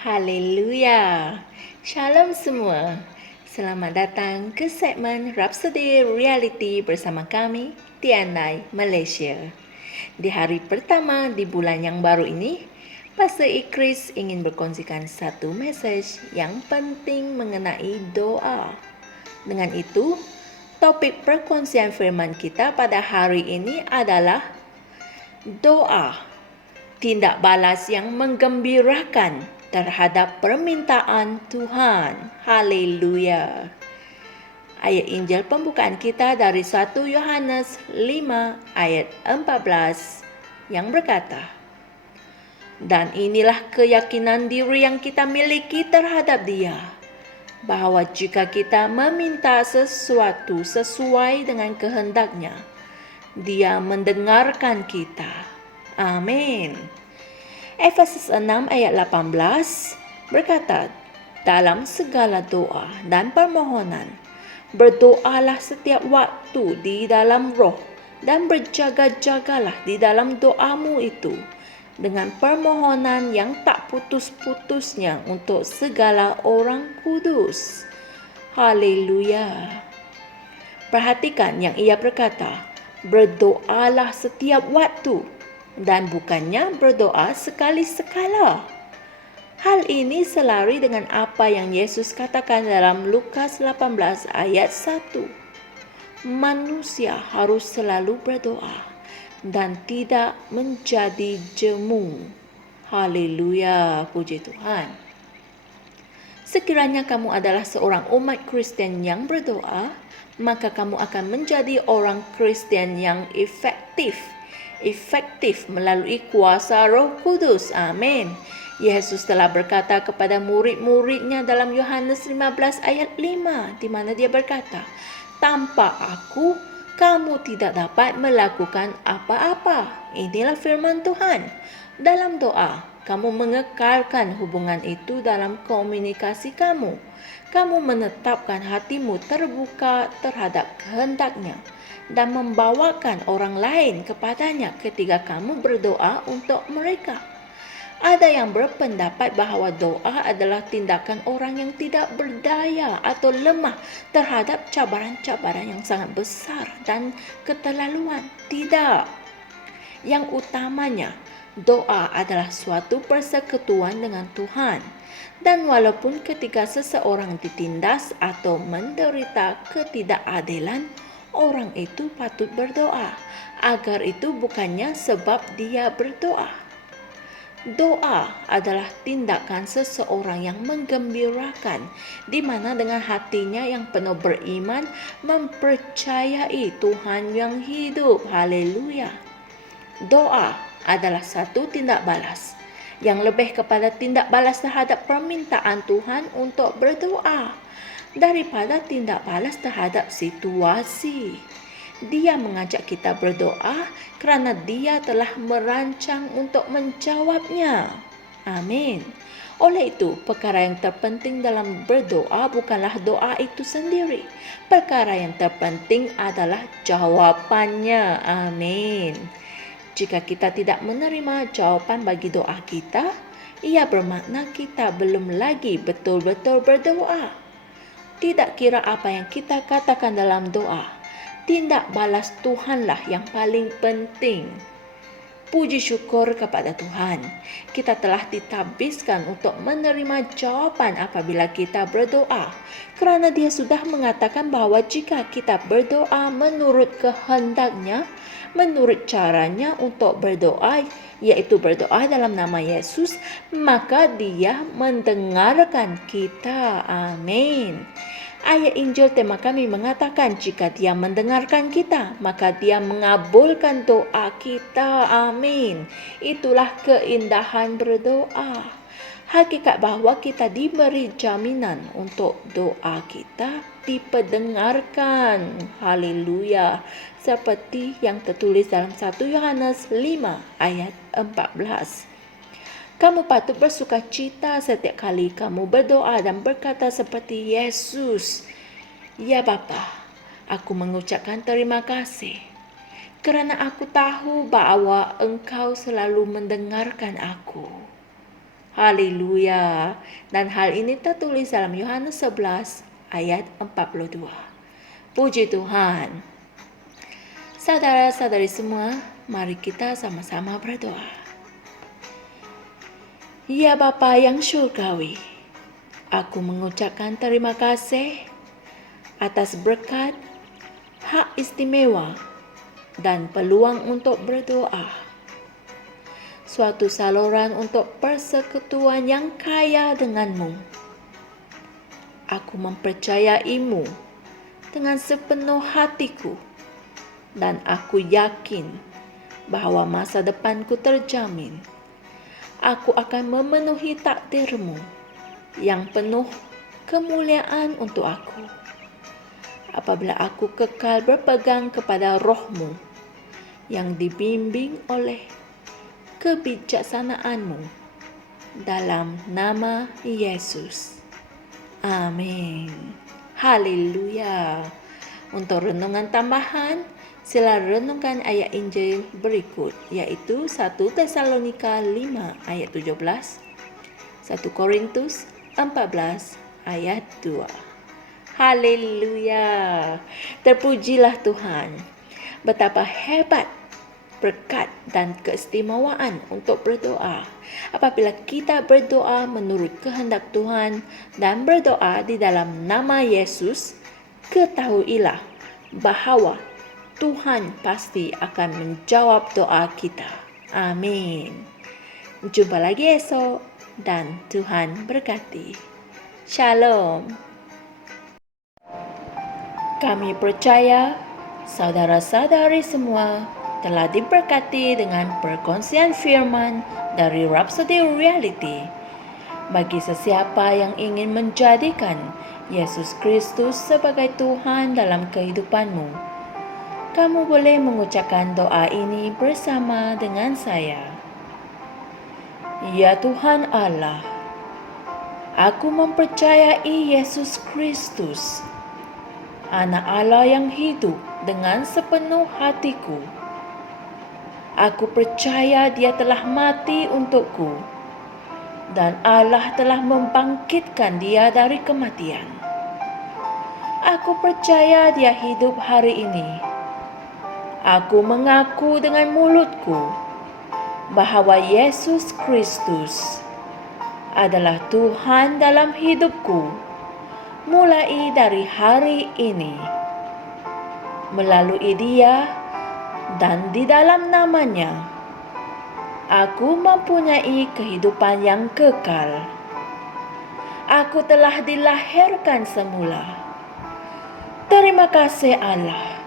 Haleluya. Shalom semua. Selamat datang ke segmen Rhapsody Reality bersama kami, Tiandai, Malaysia. Di hari pertama di bulan yang baru ini, Pastor Ikris ingin berkongsikan satu mesej yang penting mengenai doa. Dengan itu, topik perkongsian firman kita pada hari ini adalah doa, tindak balas yang menggembirakan terhadap permintaan Tuhan. Haleluya. Ayat Injil pembukaan kita dari 1 Yohanes 5 ayat 14 yang berkata, "Dan inilah keyakinan diri yang kita miliki terhadap Dia, bahwa jika kita meminta sesuatu sesuai dengan kehendak-Nya, Dia mendengarkan kita." Amin. Efesus 6 ayat 18 berkata, "Dalam segala doa dan permohonan, berdoalah setiap waktu di dalam roh dan berjaga-jagalah di dalam doamu itu dengan permohonan yang tak putus-putusnya untuk segala orang kudus." Haleluya. Perhatikan yang ia berkata, berdoalah setiap waktu, dan bukannya berdoa sekali-sekala. Hal ini selari dengan apa yang Yesus katakan dalam Lukas 18 ayat 1. Manusia harus selalu berdoa dan tidak menjadi jemu. Haleluya, puji Tuhan. Sekiranya kamu adalah seorang umat Kristen yang berdoa, maka kamu akan menjadi orang Kristen yang efektif melalui kuasa Roh Kudus. Amin. Yesus telah berkata kepada murid-muridnya dalam Yohanes 15 ayat 5, di mana dia berkata, "Tanpa aku, kamu tidak dapat melakukan apa-apa." Inilah firman Tuhan. Dalam doa, kamu mengekalkan hubungan itu dalam komunikasi kamu. Kamu menetapkan hatimu terbuka terhadap kehendak-Nya dan membawakan orang lain kepadanya ketika kamu berdoa untuk mereka. Ada yang berpendapat bahawa doa adalah tindakan orang yang tidak berdaya atau lemah terhadap cabaran-cabaran yang sangat besar dan keterlaluan. Tidak. Yang utamanya, doa adalah suatu persekutuan dengan Tuhan. Dan walaupun ketika seseorang ditindas atau menderita ketidakadilan, orang itu patut berdoa, agar itu bukannya sebab dia berdoa. Doa adalah tindakan seseorang yang menggembirakan, di mana dengan hatinya yang penuh beriman mempercayai Tuhan yang hidup. Haleluya. Doa adalah satu tindak balas yang lebih kepada tindak balas terhadap permintaan Tuhan untuk berdoa daripada tindak balas terhadap situasi. Dia mengajak kita berdoa kerana Dia telah merancang untuk menjawabnya. Amin. Oleh itu, perkara yang terpenting dalam berdoa bukanlah doa itu sendiri. Perkara yang terpenting adalah jawapannya. Amin. Jika kita tidak menerima jawapan bagi doa kita, ia bermakna kita belum lagi betul-betul berdoa. Tidak kira apa yang kita katakan dalam doa, tindak balas Tuhanlah yang paling penting. Puji syukur kepada Tuhan, kita telah ditabiskan untuk menerima jawapan apabila kita berdoa, kerana Dia sudah mengatakan bahawa jika kita berdoa menurut kehendak-Nya, menurut caranya untuk berdoa, iaitu berdoa dalam nama Yesus, maka Dia mendengarkan kita. Amin. Ayat Injil tema kami mengatakan jika Dia mendengarkan kita, maka Dia mengabulkan doa kita. Amin. Itulah keindahan berdoa. Hakikat bahawa kita diberi jaminan untuk doa kita diperdengarkan. Haleluya. Seperti yang tertulis dalam 1 Yohanes 5 ayat 14. Kamu patut bersukacita setiap kali kamu berdoa dan berkata seperti Yesus, "Ya Bapa, aku mengucapkan terima kasih kerana aku tahu bahawa Engkau selalu mendengarkan aku." Haleluya. Dan hal ini tertulis dalam Yohanes 11 ayat 42. Puji Tuhan. Saudara-saudari semua, mari kita sama-sama berdoa. Ya Bapa yang surgawi, aku mengucapkan terima kasih atas berkat, hak istimewa, dan peluang untuk berdoa. Suatu saluran untuk persekutuan yang kaya denganmu. Aku mempercayaimu dengan sepenuh hatiku, dan aku yakin bahwa masa depanku terjamin. Aku akan memenuhi takdirmu yang penuh kemuliaan untuk aku. Apabila aku kekal berpegang kepada rohmu yang dibimbing oleh kebijaksanaanmu dalam nama Yesus. Amin. Haleluya. Untuk renungan tambahan, sila renungkan ayat Injil berikut, yaitu 1 Tesalonika 5 ayat 17, 1 Korintus 14 ayat 2. Haleluya. Terpujilah Tuhan. Betapa hebat berkat dan keistimewaan untuk berdoa. Apabila kita berdoa menurut kehendak Tuhan dan berdoa di dalam nama Yesus, ketahuilah bahwa Tuhan pasti akan menjawab doa kita. Amin. Jumpa lagi esok dan Tuhan berkati. Shalom. Kami percaya saudara-saudari semua telah diberkati dengan perkongsian firman dari Rhapsody Reality. Bagi sesiapa yang ingin menjadikan Yesus Kristus sebagai Tuhan dalam kehidupanmu, kamu boleh mengucapkan doa ini bersama dengan saya. Ya Tuhan Allah, aku mempercayai Yesus Kristus, Anak Allah yang hidup dengan sepenuh hatiku. Aku percaya Dia telah mati untukku, dan Allah telah membangkitkan Dia dari kematian. Aku percaya Dia hidup hari ini. Aku mengaku dengan mulutku bahwa Yesus Kristus adalah Tuhan dalam hidupku mulai dari hari ini. Melalui Dia dan di dalam nama-Nya, aku mempunyai kehidupan yang kekal. Aku telah dilahirkan semula. Terima kasih Allah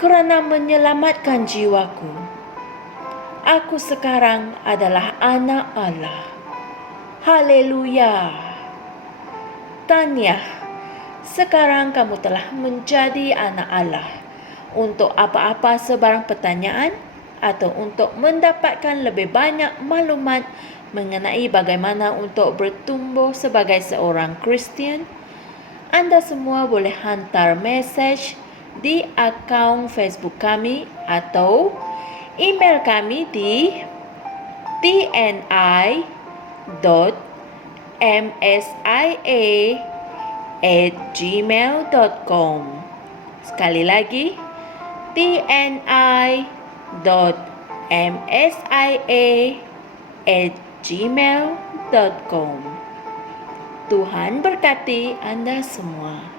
kerana menyelamatkan jiwaku. Aku sekarang adalah anak Allah. Haleluya. Tahniah, sekarang kamu telah menjadi anak Allah. Untuk apa-apa sebarang pertanyaan atau untuk mendapatkan lebih banyak maklumat mengenai bagaimana untuk bertumbuh sebagai seorang Kristian, Anda semua boleh hantar mesej di akaun Facebook kami atau email kami di tni.msia@gmail.com. Sekali lagi, tni.msia@gmail.com. Tuhan berkati Anda semua.